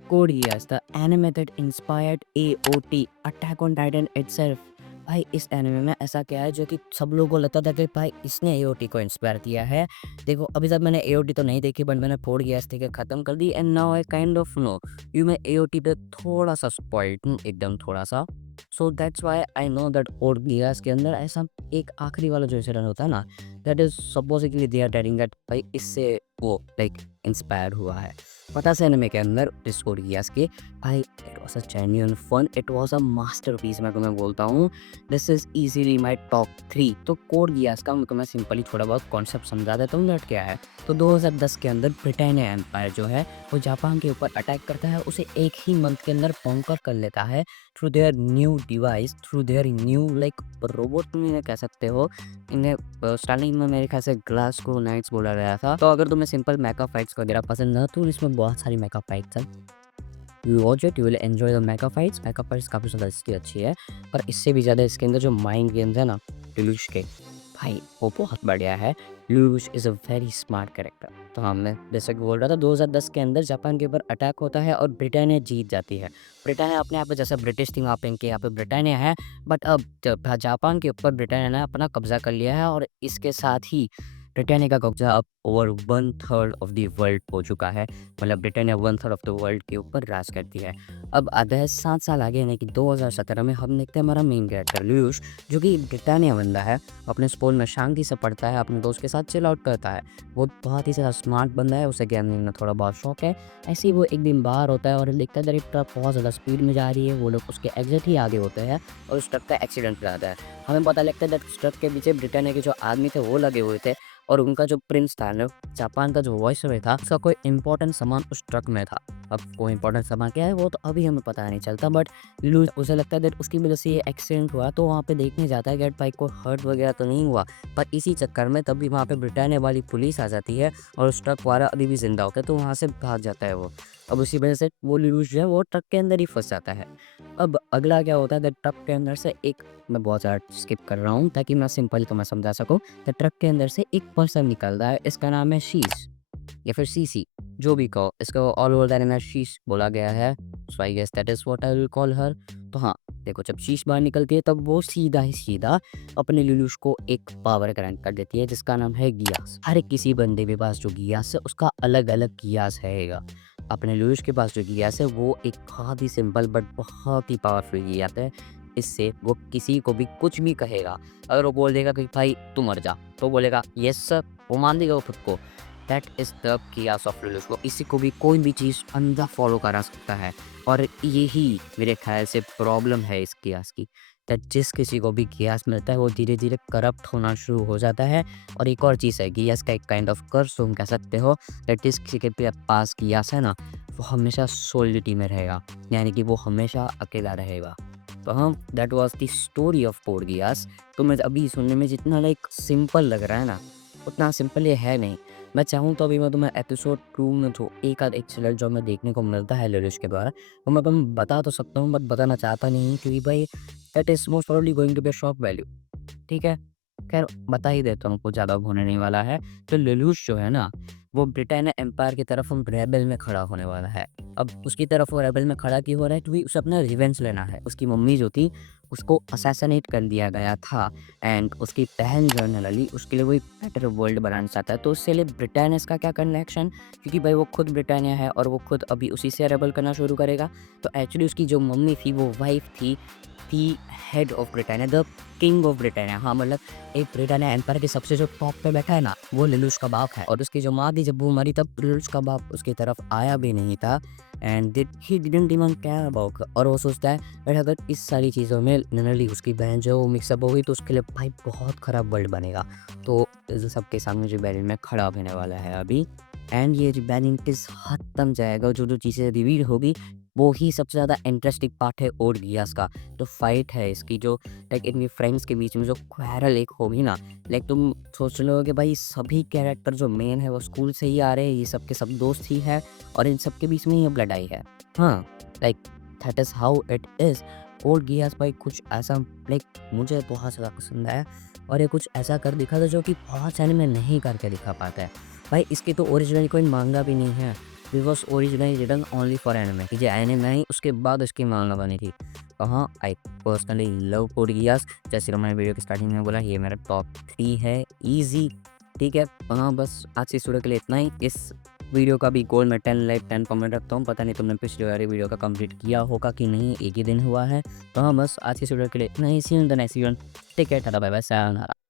Code Geass, the anime that inspired AOT, Attack on Titan itself. भाई इस anime में ऐसा क्या है जो कि सब लोगों को लगता था कि भाई इसने एओटी को इंस्पायर किया है। देखो अभी तक मैंने एओटी तो नहीं देखी बट मैंने कोड गियास देख के खत्म कर दी and now I kind of know you मैं एओटी पे थोड़ा सा स्पॉइल्ड हूँ, एकदम थोड़ा सा। So that's why I know that Code Geass के अंदर ऐसा एक आखिरी वाला जो इंसिडेंट होता है ना, that is supposedly they are telling that भाई इससे वो लाइक इंस्पायर हुआ है। पता से एनिमे के अंदर डिस्कोड गियास के भाई it was a genuine fun, it was a masterpiece मैं तुम्हें बोलता हूँ। This is easily my top 3। तो कोड गियास का मैं सिंपली थोड़ा बहुत कॉन्सेप्ट समझा देता हूँ दैट क्या है। तो 2010 के अंदर ब्रिटानिया एम्पायर जो है वो जापान के ऊपर अटैक करता है, उसे एक ही मंथ के अंदर कॉन्कर कर लेता है through their new device, through their new like robot तुम इन्हें कह सकते हो। इन्हें स्टार्टिंग में मेरे ख्याल से ग्लास को नाइट्स बोला गया था। तो अगर तुम्हें सिंपल मेका फाइट्स वगैरह पसंद ना तो इसमें बहुत सारी मेका फाइट्स हैं। You watch it, you will enjoy the mecha fights. Mecha fights काफ़ी ज़्यादा इसकी अच्छी है, पर इससे भी ज़्यादा इसके अंदर जो माइंड गेम्स है ना डिलूश के, भाई वो बहुत बढ़िया है। Lelouch is a very smart character. तो हाँ, मैं जैसा कि बोल रहा था 2010 के अंदर जापान के ऊपर अटैक होता है और ब्रिटानिया जीत जाती है। ब्रिटानिया अपने आप में जैसे ब्रिटिश थी वहाँ पे इनके यहाँ पे ब्रिटानिया है, बट अब जापान के ऊपर ब्रिटानिया ने अपना कब्जा कर लिया है और इसके साथ ही ब्रिटानिया का कब्जा अब ओवर 1/3 ऑफ द वर्ल्ड हो चुका है। मतलब ब्रिटानिया 1/3 ऑफ द वर्ल्ड के ऊपर राज करती है। अब आधा है 7 साल आगे यानी कि 2017 में हम देखते हैं हमारा मेन कैरेक्टर लुलुश, जो कि ब्रिटानिया बंदा है, अपने स्कूल में शांति से पढ़ता है, अपने दोस्त के साथ चिल आउट करता है। वो बहुत ही ज़्यादा स्मार्ट बंदा है, उसे गेमिंग में थोड़ा बहुत शौक है। ऐसे ही वो एक दिन बाहर होता है और देखता है दैट ट्रक बहुत ज़्यादा स्पीड में जा रही है। वो लोग उसके एग्जैक्ट ही आगे होते हैं और उस ट्रक का एक्सीडेंट हो जाता है। हमें पता लगता है दैट उस ट्रक के पीछे ब्रिटानिया के जो आदमी थे वो लगे हुए थे और उनका जो प्रिंस था ना, जापान का जो वॉइसरॉय था, उसका कोई इंपॉर्टेंट सामान उस ट्रक में था। अब कोई इंपॉर्टेंट सामान क्या है वो तो अभी हमें पता नहीं चलता, बट लू उसे लगता है दैट उसकी वजह से ये एक्सीडेंट हुआ, तो वहाँ पे देखने जाता है दैट बाइक को हर्ट वगैरह तो नहीं हुआ। पर इसी चक्कर में तभी वहाँ पे ब्रिटानिया वाली पुलिस आ जाती है और उस ट्रक वाला अभी भी जिंदा होता है, तो वहाँ से भाग जाता है वो। अब उसी वजह से वो लुलुश जो है वो ट्रक के अंदर ही फंस जाता है। अब अगला क्या होता है दैट ट्रक के अंदर से एक, मैं बहुत ज़्यादा स्किप कर रहा हूँ ताकि मैं सिंपल तो मैं समझा सकूँ। तो ट्रक के अंदर से एक पर्सन निकलता है, इसका नाम है शीश या फिर सीसी, जो भी कहो। इसको ऑल ओवर द एनिमे शीश बोला गया है, so I guess that is what I will call her. तो हाँ, देखो जब शीश बाहर निकलती है तब वो सीधा ही सीधा अपने लुलुश को एक पावर ग्रांट कर देती है जिसका नाम है गियास। हर एक किसी बंदे के पास जो गियास है उसका अलग-अलग गियास रहेगा। अपने लुलुश के पास जो गियास है वो एक बहुत ही सिंपल बट बहुत ही पावरफुल गियास है। इससे वो किसी को भी कुछ भी कहेगा, अगर वो बोल देगा कि भाई तू मर जा, तो बोलेगा यस सर, वो मान देगा वो खुद को। That is the chaos of Lelouch. वो इसी को भी कोई भी चीज़ अंधा फॉलो करा सकता है और यही मेरे ख़्याल से प्रॉब्लम है इस कियास की, दैट जिस किसी को भी कियास मिलता है वो धीरे-धीरे करप्ट होना शुरू हो जाता है। और एक और चीज़ है, कियास का एक काइंड ऑफ कर्स तुम कह सकते हो, दैट जिस किसी के पास कियास है ना, वो हमेशा सोलिडिटी में रहेगा, यानी कि वो हमेशा अकेला रहेगा। तो हाँ, that was the story of code Geass. तो मैं अभी सुनने में जितना लाइक सिंपल लग रहा है ना, उतना सिंपल ये है नहीं। मैं चाहूँ तो अभी मैं तुम्हें एपिसोड 2 में जो एक आध एक्सीलेंट जो हमें देखने को मिलता है लिरिश के द्वारा, वो मैं तुम्हें बता तो सकता हूँ बट बताना चाहता नहीं हूँ क्योंकि भाई that is most probably going to be a shock value. ठीक है? ख़ैर बता ही देता हूँ, कुछ ज़्यादा होने नहीं वाला है। तो लेlouch जो है ना, वो ब्रिटेनिया एम्पायर की तरफ हम रेबेल में खड़ा होने वाला है। अब उसकी तरफ वो रेबेल में खड़ा क्यों हो रहा है? क्योंकि उसे अपना रिवेंज लेना है। उसकी मम्मी जो थी, उसको असैसिनेट कर दिया गया था एंड उसकी बहन जो है नल्ली, उसके लिए वो एक बेटर वर्ल्ड बनाना चाहता है। तो उसके लिए ब्रिटेनिया का क्या कनेक्शन? क्योंकि भाई वो खुद ब्रिटेनिया है और वो खुद अभी उसी से रेबेल करना शुरू करेगा। तो एक्चुअली उसकी जो मम्मी थी, वो वाइफ़ थी the head of Britannia, the king of Britannia. हाँ, मतलब एक ब्रिटेनिया एम्पायर के सबसे जो टॉप पे बैठा है ना, वो लेlouch का बाप है। और उसकी जो माँ थी जब वो मरी तब लेlouch का बाप उसकी तरफ आया भी नहीं था and he didn't even care about her. और वो सोचता है बट अगर इस सारी चीज़ों में नली उसकी बहन जो है वो मिक्सअप हो गई तो उसके लिए भाई बहुत ख़राब वर्ल्ड बनेगा। तो इस सबके सामने रिबेलियन में खड़ा होने वाला है अभी एंड ये रिबेलियन किस हद तक जाएगा, जो चीज़ें रिवील होगी वो ही सबसे ज़्यादा इंटरेस्टिंग पार्ट है और गियास का। जो फाइट है इसकी, जो लाइक इनके फ्रेंड्स के बीच में जो क्वारल एक होगी ना, लाइक तुम सोच लो कि भाई सभी कैरेक्टर जो मेन है वो स्कूल से ही आ रहे हैं, ये सब के सब दोस्त ही है और इन सब के बीच में ये लड़ाई है। हाँ, like that is how it is. और गियास भाई कुछ ऐसा लाइक मुझे बहुत ज़्यादा पसंद आया और ये कुछ ऐसा कर दिखा था जो कि बहुत एनीमे नहीं करके दिखा पाता है। भाई इसकी तो ओरिजिनल कोई मांगा भी नहीं है। Because original is written only for anime. ये एनिमे आई उसके बाद उसकी माँगा बनी थी। तो हाँ, I personally love Code Geass. जैसे कि मैंने वीडियो की स्टार्टिंग में बोला, ये मेरा टॉप 3 है, ईज़ी। ठीक है? तो हाँ, बस आज की इस वीडियो के लिए इतना ही। इस वीडियो का भी गोल मैं 10 लाइक 10 कमेंट रखता हूँ। पता नहीं तुमने पिछली वाली वीडियो का कंप्लीट किया होगा कि नहीं, एक ही दिन हुआ है। तो हाँ, बस आज की इस वीडियो के लिए इतना ही। See you in the next video. Take care, tata bye bye, sayonara.